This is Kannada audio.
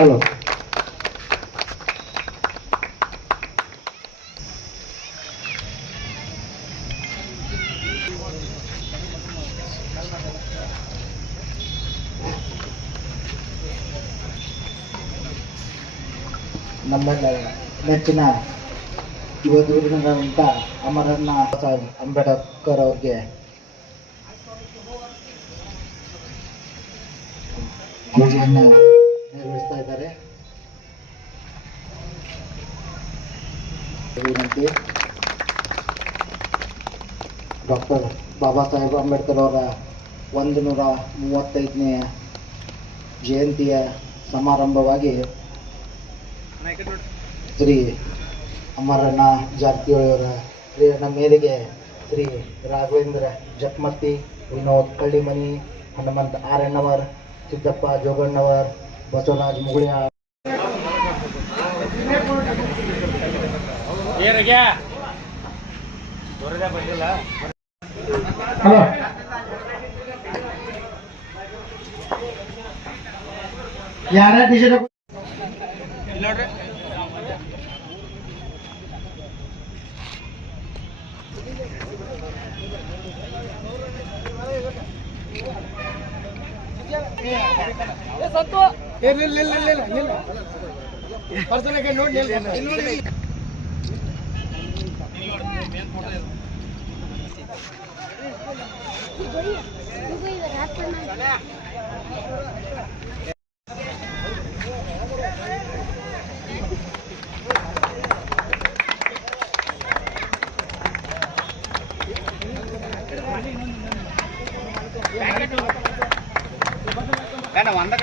ಹಲೋ. ನಮ್ಮೆಲ್ಲ ನೆಚ್ಚಿನ ಯುವಕರಿಗಿರುವಂಥ ಅಮರಣ್ಣ ಸಾಹೇಬ್ ಅಂಬೇಡ್ಕರ್ ಅವ್ರಿಗೆ ಪೂಜೆಯನ್ನು ನೆರವೇರಿಸ್ತಾ ಇದ್ದಾರೆ. ವಿನಂತಿ. ಡಾಕ್ಟರ್ ಬಾಬಾ ಸಾಹೇಬ್ ಅಂಬೇಡ್ಕರ್ ಅವರ 135ನೇ ಜಯಂತಿಯ ಸಮಾರಂಭವಾಗಿ ಶ್ರೀ ಅಮರಣ್ಣ ಜಾರಕಿಹೊಳಿಯವರ ಪ್ರೇರಣೆ ಮೇರೆಗೆ ಶ್ರೀ ರಾಘವೇಂದ್ರ ಜಕ್ಮತ್ತಿ, ವಿನೋದ್ ಕಳ್ಳಿಮನಿ, ಹನುಮಂತ ಆರಣ್ಣವರ್, ಸಿದ್ದಪ್ಪ ಜೋಗಣ್ಣವರ್, ಬಸವರಾಜ್ ಮುಗುಳಿಯಾಳ್ ಯಾರ ಟಿ-ಶರ್ಟ್ వంద